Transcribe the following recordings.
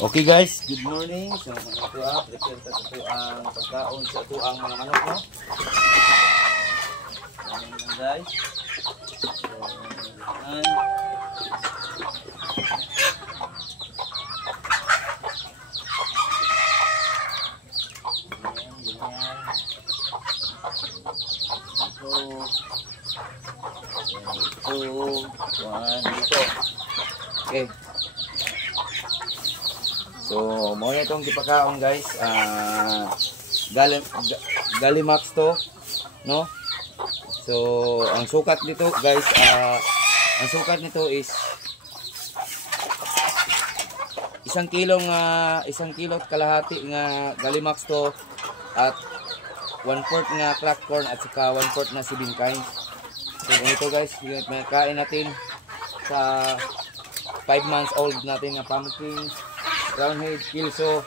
Okay guys, good morning. So prepare sa ito ang pagkaon sa ito ang mga manok, no? Ayan guys. So, ayan. Dito. Okay. So, mo na itong gipakaon guys. Galimax to, no? So, ang sukat nito guys, ang sukat nito is 1 kilong 1 kilo at kalahati nga Galimax to at 1/4 nga crack corn at saka 1/4 na sibingkain. So, ganito guys, yung kain natin sa 5 months old natin na pumpkin, roundhead, kilso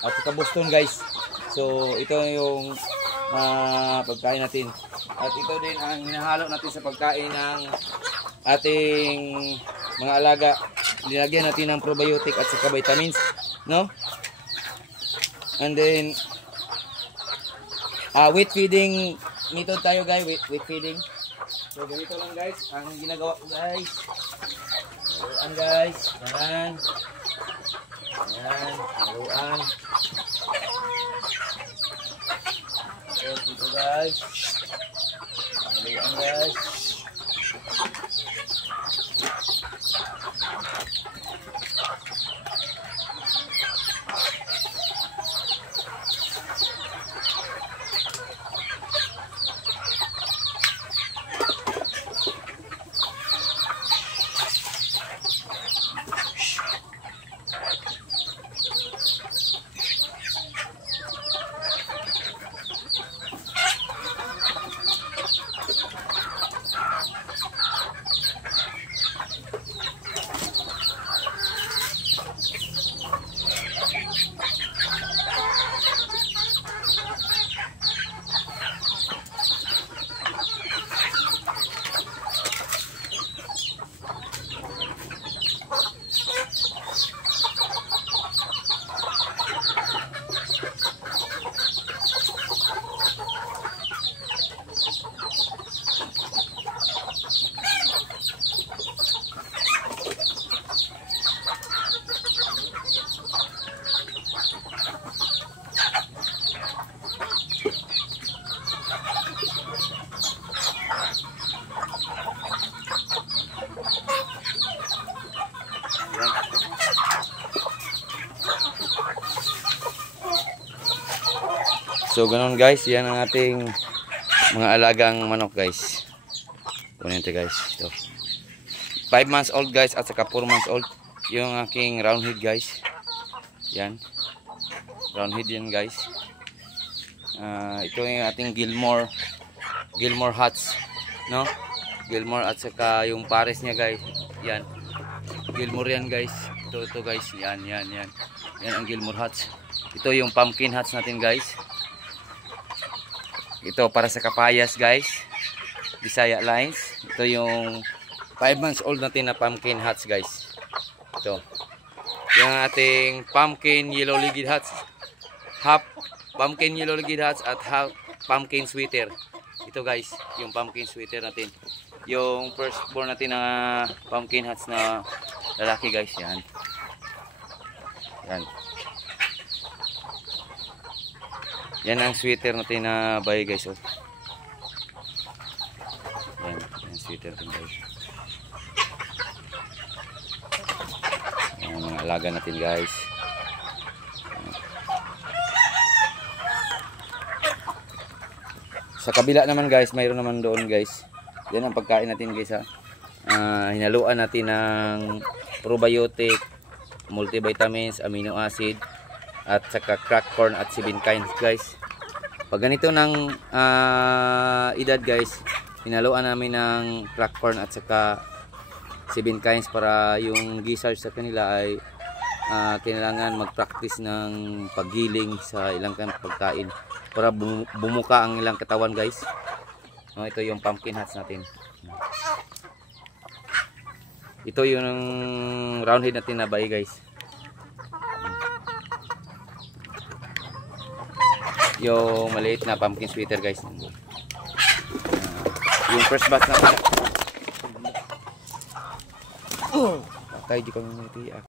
at saka Boston guys. So ito yung pagkain natin at ito din ang hinahalo natin sa pagkain ng ating mga alaga. Linagyan natin ng probiotic at saka vitamins, no? And then wheat feeding method tayo guys, wheat feeding. So ganito lang guys ang ginagawa ko guys. Haluan guys, yan. Yan, haluan. So dito guys. Haluan guys. So ganun guys, yan ang ating mga alagang manok guys. Kunin ito guys. Ito. 5 months old guys at saka 4 months old. Yung aking roundhead guys. Yan. Roundhead yan guys. Ito yung ating Gilmore Hats, no? Gilmore at saka yung pares niya guys. Yan. Gilmore yan guys. Ito guys. Yan. Yan ang Gilmore Hats. Ito yung pumpkin hats natin guys. Ito para sa kapayas guys, Bisaya lines. Ito yung 5 months old natin na pumpkin hats guys. Ito yung ating pumpkin yellow-legged hats, half pumpkin yellow-legged hats at half pumpkin sweater. Ito guys yung pumpkin sweater natin, yung first born natin na pumpkin hats na lalaki guys. Yan. Yan ang sweater natin na bahay guys. Oh. Yan sweater natin guys. Yan mga alaga natin guys. Sa kabila naman guys, mayroon naman doon guys. Yan ang pagkain natin guys ha. Hinaluan natin ng probiotic, multivitamins, amino acid at saka crack corn at sibingkains guys. Pag ganito ng edad guys, hinaluan namin ng crack corn at saka sibingkains para yung gizzard sa kanila ay kailangan mag-practice ng paggiling sa ilang pagkain para bumuka ang ilang katawan guys. Ito yung pumpkin hats natin. Ito yung round head natin na bay guys. Yung maliit na pumpkin sweater guys. Yung first batch na pala. Tayo di kami